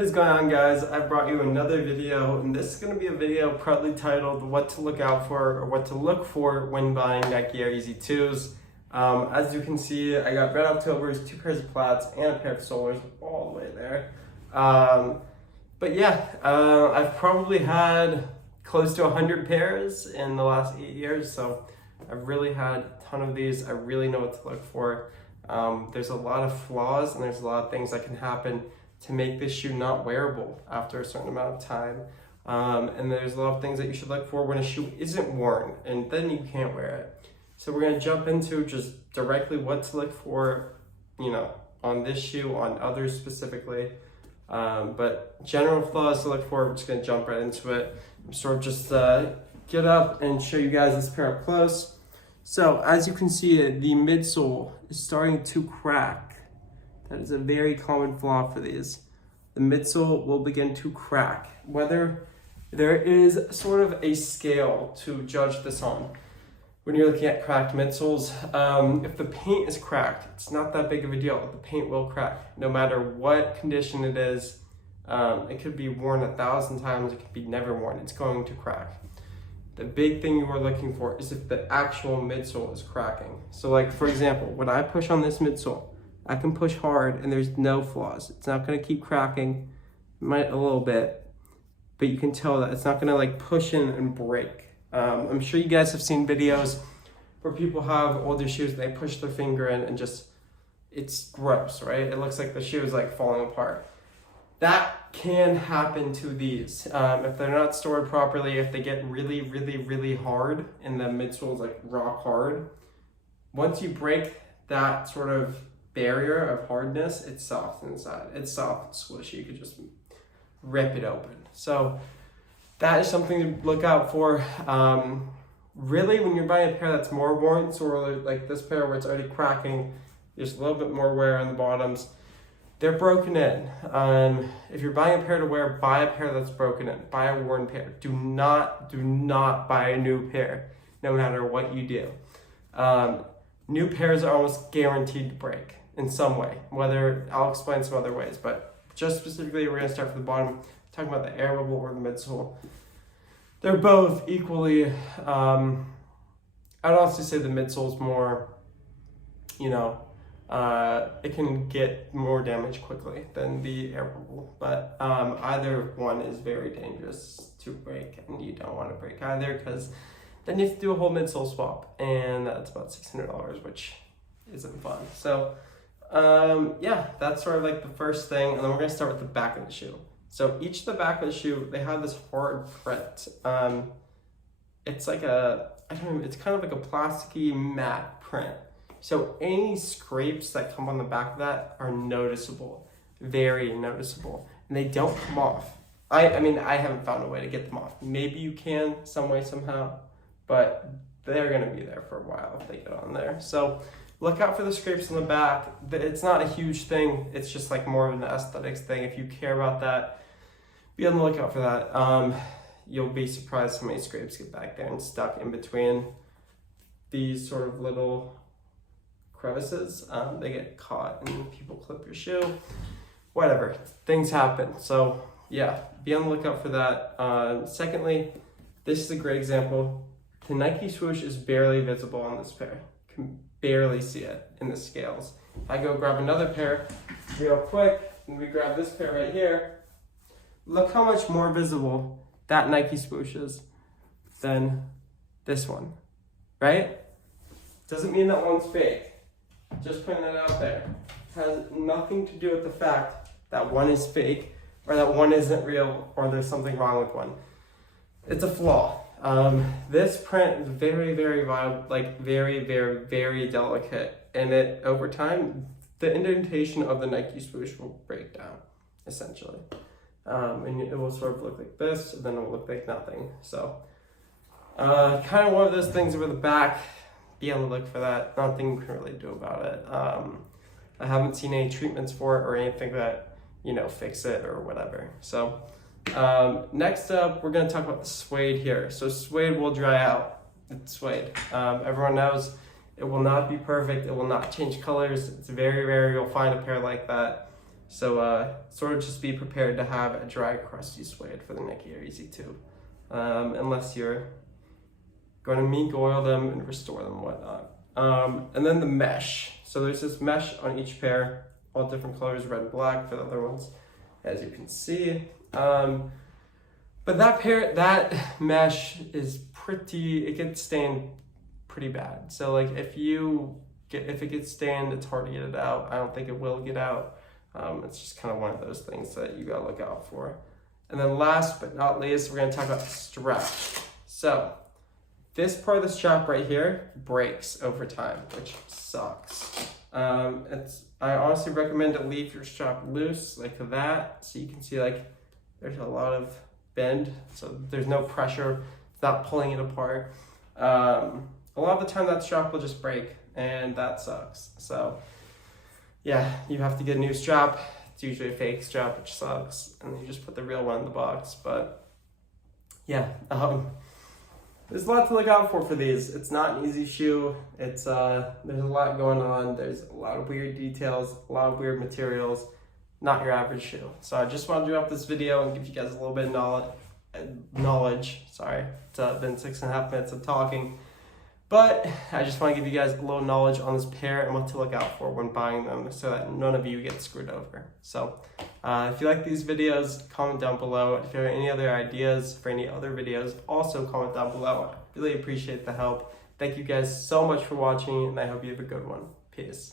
What is going on, guys? I brought you another video, and this is going to be a video probably titled what to look out for or what to look for when buying Nike Air Yeezy 2's. As you can see, I got Red Octobers, 2 pairs of Plats, and a pair of Solars all the way there. But yeah, I've probably had close to 100 pairs in the last 8 years, so I've really had a ton of these. I really know what to look for. There's a lot of flaws and there's a lot of things that can happen to make this shoe not wearable after a certain amount of time. And there's a lot of things that you should look for when a shoe isn't worn, and then you can't wear it. So we're gonna jump into just directly what to look for, on this shoe, on others specifically. But general flaws to look for, we're just gonna jump right into it. Sort of just get up and show you guys this pair up close. So as you can see, the midsole is starting to crack. That is a very common flaw for these. The midsole will begin to crack. Whether there is sort of a scale to judge this on when you're looking at cracked midsoles. If the paint is cracked, it's not that big of a deal. The paint will crack no matter what condition it is. It could be worn 1,000 times, it could be never worn, it's going to crack. The big thing you are looking for is if the actual midsole is cracking. So like, for example, when I push on this midsole, I can push hard and there's no flaws. It's not gonna keep cracking, might a little bit, but you can tell that it's not gonna like push in and break. I'm sure you guys have seen videos where people have older shoes and they push their finger in and just, it's gross, right? It looks like the shoe is like falling apart. That can happen to these. If they're not stored properly, if they get really, really, really hard and the midsole is like rock hard, once you break that sort of barrier of hardness, it's soft inside. It's soft and squishy. You could just rip it open. So that is something to look out for. Really, when you're buying a pair that's more worn, so like this pair where it's already cracking, there's a little bit more wear on the bottoms. They're broken in. If you're buying a pair to wear, buy a pair that's broken in. Buy a worn pair. Do not buy a new pair, no matter what you do. New pairs are almost guaranteed to break in some way. Whether, I'll explain some other ways, but just specifically, we're gonna start from the bottom, talking about the air bubble or the midsole. They're both equally, I'd honestly say the midsole's more, it can get more damage quickly than the air bubble, but either one is very dangerous to break, and you don't want to break either, because then you have to do a whole midsole swap, and that's about $600, which isn't fun. So yeah, that's sort of like the first thing, and then we're gonna start with the back of the shoe. So each of the back of the shoe, they have this hard print. It's like it's kind of like a plasticky matte print. So any scrapes that come on the back of that are noticeable, very noticeable, and they don't come off. I mean, I haven't found a way to get them off. Maybe you can some way, somehow, but they're gonna be there for a while if they get on there. So look out for the scrapes on the back. It's not a huge thing. It's just like more of an aesthetics thing. If you care about that, be on the lookout for that. You'll be surprised how many scrapes get back there and stuck in between these sort of little crevices. They get caught and people clip your shoe. Whatever, things happen. So yeah, be on the lookout for that. Secondly, this is a great example. The Nike Swoosh is barely visible on this pair. You can barely see it in the scales. If I go grab another pair real quick, and we grab this pair right here, look how much more visible that Nike Swoosh is than this one, right? Doesn't mean that one's fake. Just putting that out there. Has nothing to do with the fact that one is fake or that one isn't real or there's something wrong with one. It's a flaw. This print is very, very viable, like very, very, very delicate, and over time, the indentation of the Nike Swoosh will break down, essentially. And it will sort of look like this, and then it will look like nothing. So, kind of one of those things over the back. Be on the look for that. Nothing you can really do about it. I haven't seen any treatments for it or anything that, fix it or whatever. So, next up, we're going to talk about the suede here. So suede will dry out. It's suede. Everyone knows it will not be perfect. It will not change colors. It's very rare you'll find a pair like that. So sort of just be prepared to have a dry, crusty suede for the Nike Air Yeezy 2. Unless you're going to mink oil them and restore them and whatnot. And then the mesh. So there's this mesh on each pair, all different colors, red and black for the other ones, as you can see. But that mesh is it gets stained pretty bad. So like if it gets stained, it's hard to get it out. I don't think it will get out. It's just kind of one of those things that you gotta look out for. And then last but not least, we're gonna talk about the strap. So this part of the strap right here breaks over time, which sucks. I honestly recommend to leave your strap loose like that, so you can see like there's a lot of bend, so there's no pressure. It's not pulling it apart. A lot of the time that strap will just break, and that sucks. So yeah, you have to get a new strap. It's usually a fake strap, which sucks, and then you just put the real one in the box. But yeah, there's a lot to look out for these. It's not an easy shoe. There's a lot going on. There's a lot of weird details, a lot of weird materials. Not your average shoe. So I just wanted to drop this video and give you guys a little bit of knowledge. Sorry, it's been 6.5 minutes of talking. But I just want to give you guys a little knowledge on this pair and what to look out for when buying them so that none of you get screwed over. So if you like these videos, comment down below. If you have any other ideas for any other videos, also comment down below. I really appreciate the help. Thank you guys so much for watching, and I hope you have a good one. Peace.